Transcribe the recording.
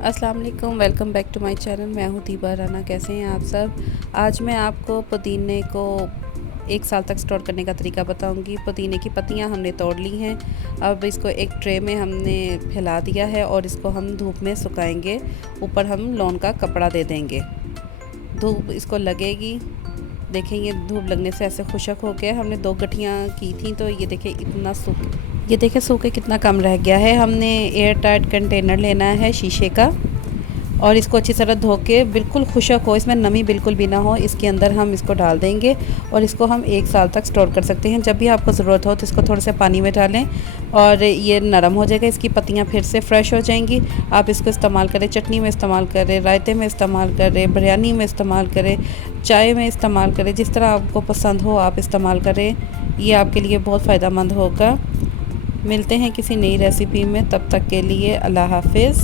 अस्सलाम वालेकुम, welcome back to my channel. मैं हूँ दीबा राना। कैसे हैं आप सब? आज मैं आपको पुदीने को 1 साल तक स्टोर करने का तरीका बताऊंगी। पुदीने की पत्तियां हमने तोड़ ली हैं। अब इसको एक ट्रे में हमने फैला दिया है और इसको हम धूप में सुखाएंगे। ऊपर हम लॉन का कपड़ा दे देंगे, धूप इसको लगेगी। देखें, ये धूप लगने से ऐसे खुशक हो गया। हमने 2 गठियाँ की थी तो ये देखें इतना ये देखें सूखे कितना कम रह गया है। हमने एयर टाइट कंटेनर लेना है शीशे का और इसको अच्छी तरह धो के बिल्कुल खुशक हो, इसमें नमी बिल्कुल भी ना हो, इसके अंदर हम इसको डाल देंगे और इसको हम 1 साल तक स्टोर कर सकते हैं। जब भी आपको ज़रूरत हो तो इसको थोड़े से पानी में डालें और ये नरम हो जाएगा। इसकी पत्तियां फिर से फ्रेश हो जाएंगी। आप इसको इस्तेमाल करें, चटनी में इस्तेमाल करें, रायते में इस्तेमाल करें, बिरयानी में इस्तेमाल करें, चाय में इस्तेमाल करें, जिस तरह आपको पसंद हो आप इस्तेमाल करें। ये आपके लिए बहुत फ़ायदेमंद होगा। मिलते हैं किसी नई रेसिपी में, तब तक के लिए अल्लाह हाफिज़।